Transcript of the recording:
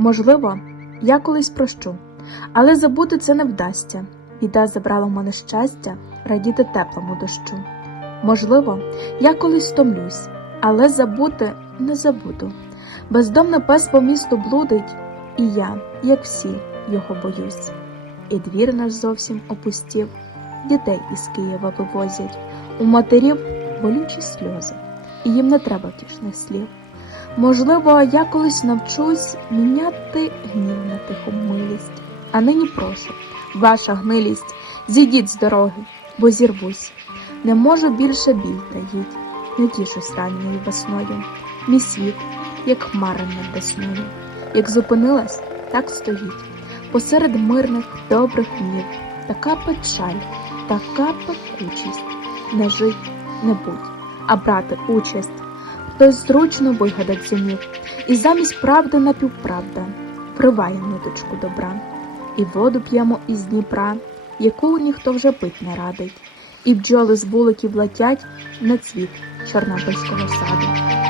Можливо, я колись прощу, але забути це не вдасться. Біда забрала в мене щастя радіти теплому дощу. Можливо, я колись стомлюсь, але забути не забуду. Бездомний пес по місту блудить, і я, як всі, його боюсь. І двір наш зовсім опустів, дітей із Києва вивозять, у матерів болючі сльози, і їм не треба втішних слів. Можливо, я колись навчусь міняти гнів на тиху милість, а нині прошу, ваша гнилість, зійдіть з дороги, бо зірвусь. Не можу більше біль таїть, не тішусь ранньою весною. Мій світ, як хмара над десною, як зупинилась, так стоїть. Посеред мирних, добрих днів, така печаль, така пекучість, не жить, не будь, а брати участь. Хтось зручно вигадать зумів, і замість правди напівправда вриває ниточку добра. І воду п'ємо із Дніпра, яку ніхто вже пить не радить, і бджоли з вуликів летять на цвіт чорнобильського саду.